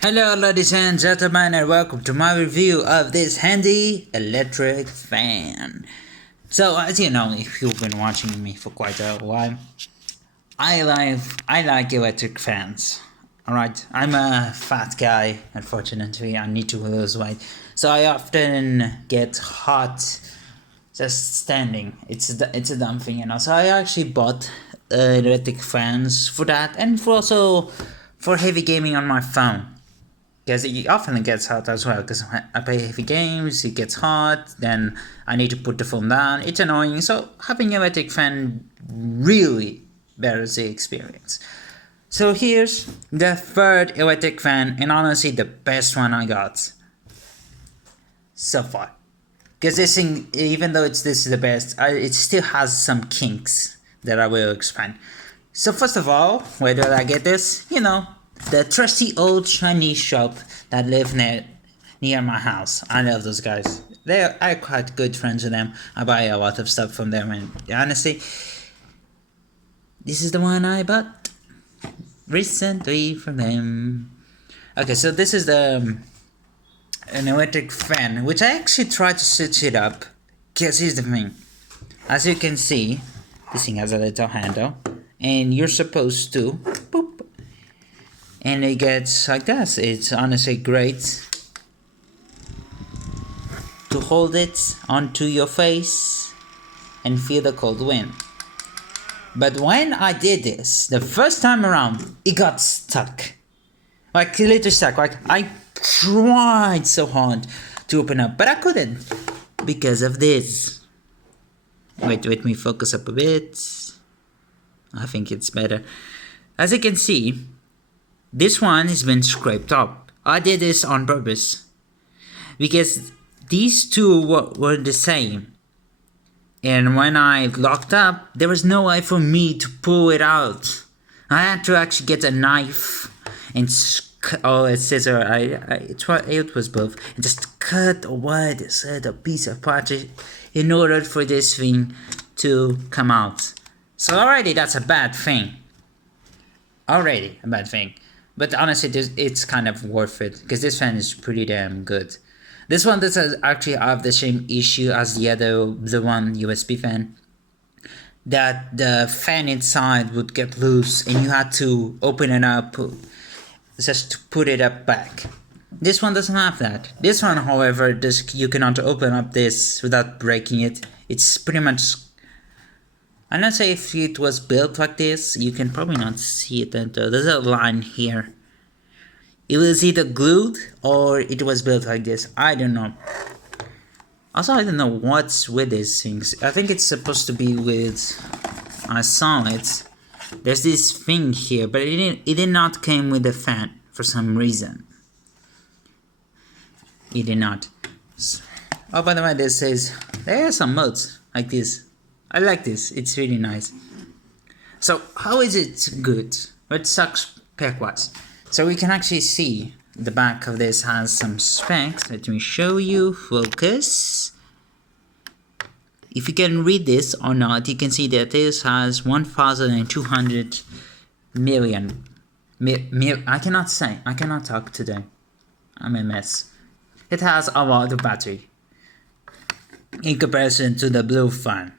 Hello ladies and gentlemen and welcome to my review of this handy electric fan. So as you know, if you've been watching me for quite a while, I like electric fans. Alright, I'm a fat guy, unfortunately, I need to lose weight. So I often get hot just standing. It's a dumb thing, So I actually bought electric fans for that and for heavy gaming on my phone. Because it often gets hot as well, because I play heavy games, it gets hot, then I need to put the phone down, it's annoying, so having an electric fan really betters the experience. So here's the third electric fan, and honestly the best one I got so far. Because this thing, even though this is the best, it still has some kinks that I will explain. So first of all, where did I get this? The trusty old Chinese shop that live near my house. I love those guys. I'm quite good friends with them. I buy a lot of stuff from them, and honestly, this is the one I bought recently from them. Okay, so this is an electric fan, which I actually tried to switch it up. Because here's the thing. As you can see, this thing has a little handle, and you're supposed to boop, and it gets like this. It's honestly great to hold it onto your face and feel the cold wind. But when I did this the first time around, it got stuck. Like literally stuck. Like I tried so hard to open up, but I couldn't because of this. Wait, let me focus up a bit. I think it's better. As you can see, this one has been scraped up. I did this on purpose because these two were the same, and when I locked up, there was no way for me to pull it out. I had to actually get a knife and a scissor. It was both, and just cut away a piece of plastic in order for this thing to come out. So already that's a bad thing. But honestly, it's kind of worth it, because this fan is pretty damn good. This one doesn't actually have the same issue as the one USB fan, that the fan inside would get loose and you had to open it up just to put it up back. This one doesn't have that. This one, however, you cannot open up this without breaking it. It's pretty much... I'm not saying if it was built like this, you can probably not see it, there's a line here. It was either glued or it was built like this, I don't know. Also, I don't know what's with these things. I think it's supposed to be with... I saw it. There's this thing here, but it did not come with the fan for some reason. It did not. Oh, by the way, this says there are some modes like this. I like this, it's really nice. So how is it good? Let's talk spec-wise. So we can actually see the back of this has some specs. Let me show you, focus. If you can read this or not, you can see that this has 1,200 million. I cannot talk today. I'm a mess. It has a lot of battery in comparison to the blue fan.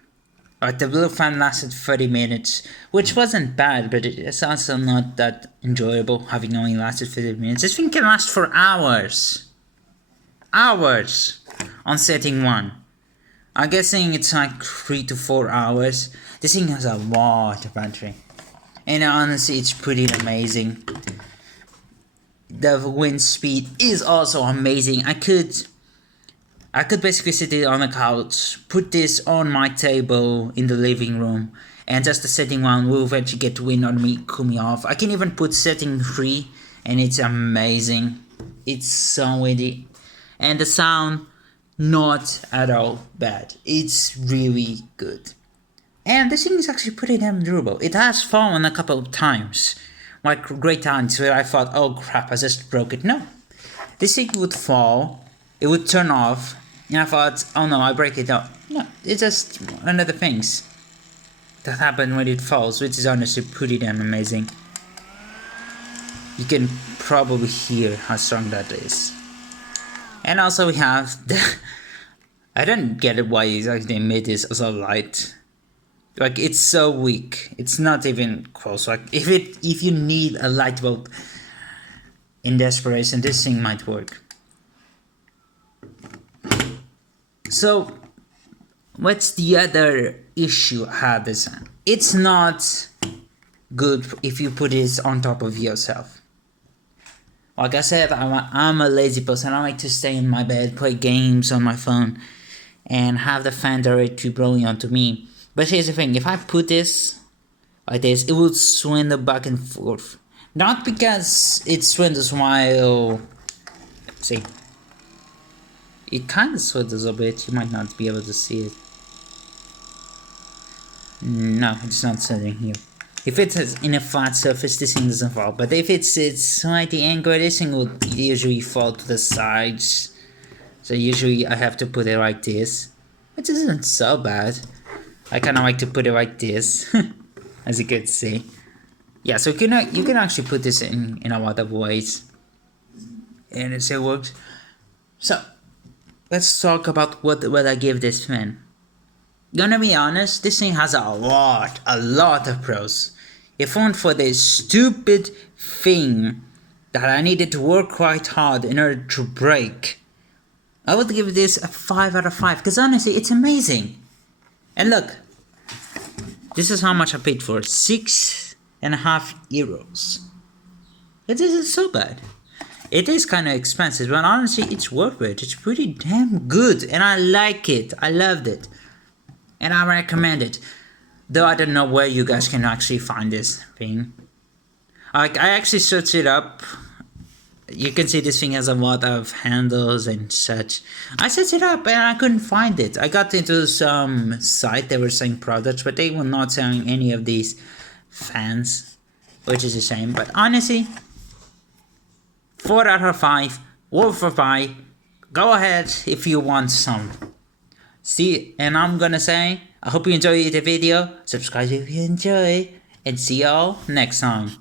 The blue fan lasted 30 minutes, which wasn't bad, but it's also not that enjoyable, having only lasted 30 minutes. This thing can last for hours. Hours on setting 1. I'm guessing it's like 3 to 4 hours. This thing has a lot of battery. And honestly, it's pretty amazing. The wind speed is also amazing. I could basically sit it on the couch, put this on my table in the living room, and just the setting 1 will eventually get wind on me, cool me off. I can even put setting 3, and it's amazing. It's so windy. And the sound, not at all bad. It's really good. And this thing is actually pretty damn durable. It has fallen a couple of times. Like great times where I thought, oh crap, I just broke it. No. This thing would fall, it would turn off, and I thought, oh no, I break it up. No, it's just one of the things that happen when it falls, which is honestly pretty damn amazing. you can probably hear how strong that is. And also we have the I don't get it why exactly they made this so light. Like, it's so weak. It's not even close. Like, if you need a light bulb in desperation, this thing might work. So, what's the other issue I have this time? It's not good if you put it on top of yourself. Like I said, I'm a lazy person. I like to stay in my bed, play games on my phone, and have the fan directly blowing onto me. But here's the thing, if I put this like this, it will swing back and forth. Not because it swindles while... See. It kind of swindles a bit, you might not be able to see it. No, it's not sitting here. If it's in a flat surface, this thing doesn't fall. But if it's slightly angled, this thing will usually fall to the sides. So usually I have to put it like this. Which isn't so bad. I kind of like to put it like this. As you can see. Yeah, so you can actually put this in a lot of ways. And it still works. So, let's talk about what I give this fan. Gonna be honest, this thing has a lot of pros. If only for this stupid thing that I needed to work quite hard in order to break, I would give this a 5 out of 5, because honestly, it's amazing. And look, this is how much I paid for, 6.5 euros. It isn't so bad. It is kind of expensive, but honestly, it's worth it. It's pretty damn good, and I like it. I loved it. And I recommend it. Though I don't know where you guys can actually find this thing. Like, I actually searched it up. You can see this thing has a lot of handles and such. I searched it up and I couldn't find it. I got into some site, they were selling products, but they were not selling any of these fans. Which is a shame. But honestly, 4 out of 5. Worth a buy. Go ahead if you want some. See, and I'm gonna say, I hope you enjoyed the video, subscribe if you enjoy, and see y'all next time.